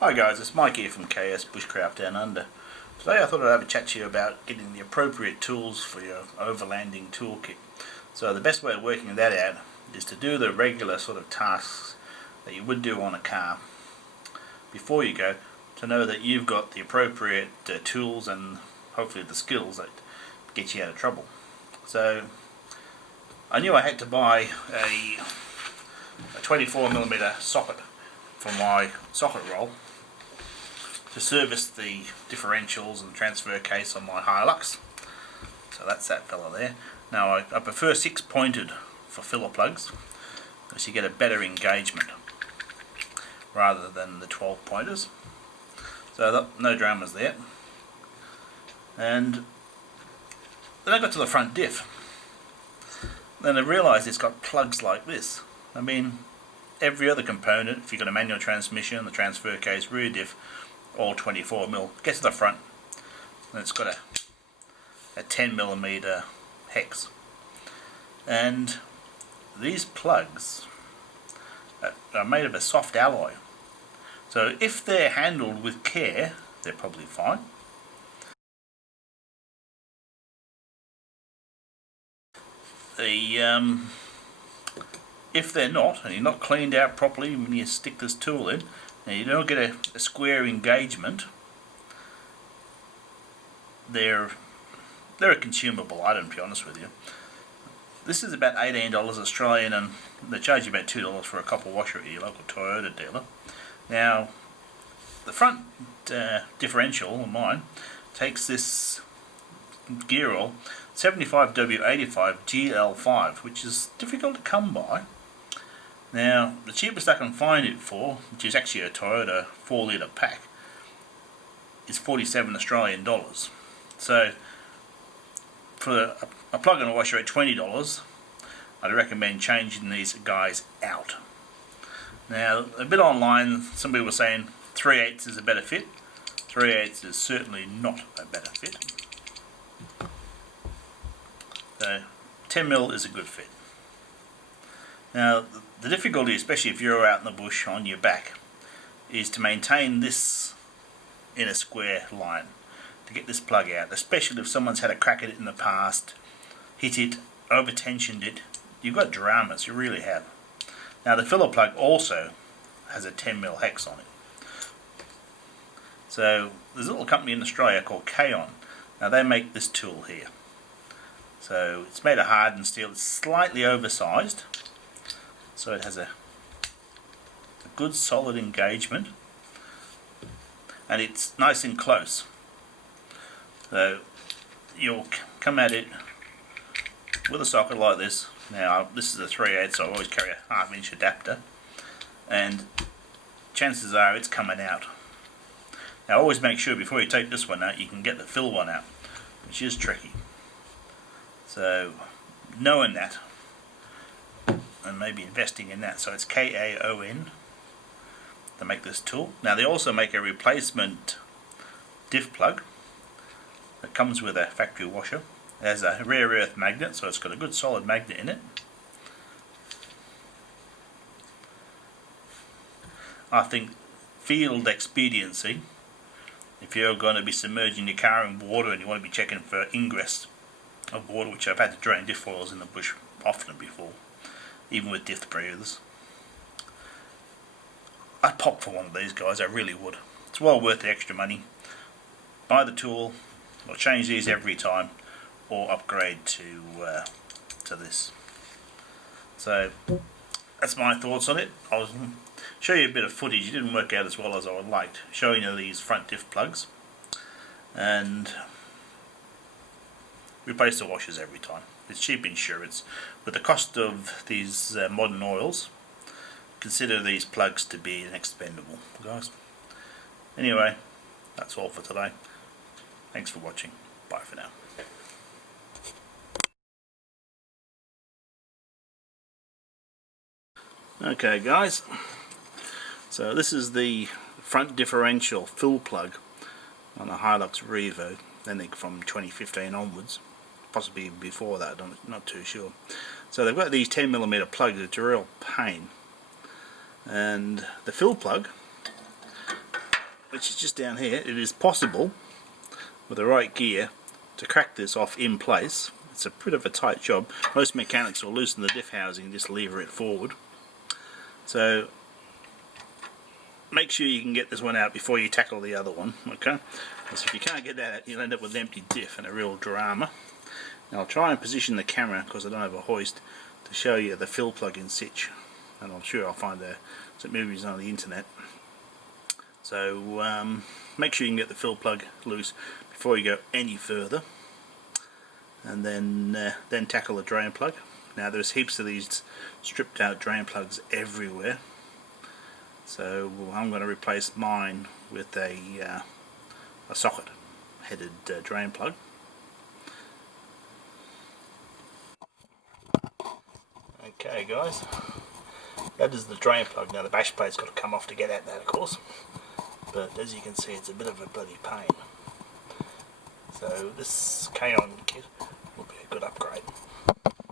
Hi guys, it's Mike here from KS Bushcraft Down Under. Today I thought I'd have a chat to you about getting the appropriate tools for your overlanding toolkit. So the best way of working that out is to do the regular sort of tasks that you would do on a car before you go, to know that you've got the appropriate tools and hopefully the skills that get you out of trouble. So I knew I had to buy a 24mm socket for my socket roll to service the differentials and transfer case on my Hilux. So that's that fella there. Now I prefer 6-pointed for filler plugs because you get a better engagement rather than the 12-pointers. So no dramas there. And then I got to the front diff. Then I realised it's got plugs like this. I mean, every other component, if you've got a manual transmission, the transfer case, rear diff, all 24mm. Get to the front, and it's got a 10mm hex. And these plugs are made of a soft alloy. So if they're handled with care, they're probably fine. If they're not, and you're not cleaned out properly when you stick this tool in, and you don't get a square engagement, they're a consumable item, to be honest with you. This is about $18 Australian, and they charge you about $2 for a copper washer at your local Toyota dealer. Now, the front differential of mine takes this gear oil 75W85 GL5, which is difficult to come by. Now, the cheapest I can find it for, which is actually a Toyota 4-litre pack, is 47 Australian dollars. So, for a plug and a washer at $20, I'd recommend changing these guys out. Now, a bit online, some people were saying 3/8 is a better fit. 3/8 is certainly not a better fit. So 10mm is a good fit. Now the difficulty, especially if you're out in the bush on your back, is to maintain this in a square line, to get this plug out, especially if someone's had a crack at it in the past, hit it, over tensioned it. You've got dramas, you really have. Now the filler plug also has a 10mm hex on it. So there's a little company in Australia called Kaon. Now they make this tool here. So it's made of hardened steel. It's slightly oversized, so it has a good solid engagement, and it's nice and close. So you'll come at it with a socket like this. Now this is a 3/8, so I always carry a 1/2" adapter, and chances are it's coming out. Now always make sure before you take this one out you can get the fill one out, which is tricky. So knowing that, and maybe investing in that, so it's Kaon to make this tool. Now they also make a replacement diff plug that comes with a factory washer. It has a rare earth magnet, so it's got a good solid magnet in it. I think field expediency, if you're going to be submerging your car in water and you want to be checking for ingress of water, which I've had to drain diff oils in the bush often before, even with diff breathers, I'd pop for one of these guys, I really would. It's well worth the extra money. Buy the tool, or change these every time, or upgrade to this. So that's my thoughts on it. I'll show you a bit of footage. It didn't work out as well as I would have liked, showing you these front diff plugs, and replace the washers every time. It's cheap insurance. With the cost of these modern oils, consider these plugs to be expendable, guys. Anyway, that's all for today. Thanks for watching. Bye for now. Okay guys, so this is the front differential fill plug on a Hilux Revo, I think from 2015 onwards, possibly before that, I'm not too sure. So they've got these 10mm plugs, it's a real pain. And the fill plug which is just down here, it is possible with the right gear to crack this off in place. It's a bit of a tight job. Most mechanics will loosen the diff housing and just lever it forward. So make sure you can get this one out before you tackle the other one, okay? Because if you can't get that out, you'll end up with an empty diff and a real drama. Now I'll try and position the camera, because I don't have a hoist, to show you the fill plug in situ, and I'm sure I'll find some movies on the internet. So make sure you can get the fill plug loose before you go any further, and then tackle the drain plug. Now there's heaps of these stripped out drain plugs everywhere, so I'm going to replace mine with a socket headed drain plug. Okay guys, that is the drain plug. Now the bash plate's got to come off to get at that, of course, but as you can see it's a bit of a bloody pain. So this K-on kit will be a good upgrade.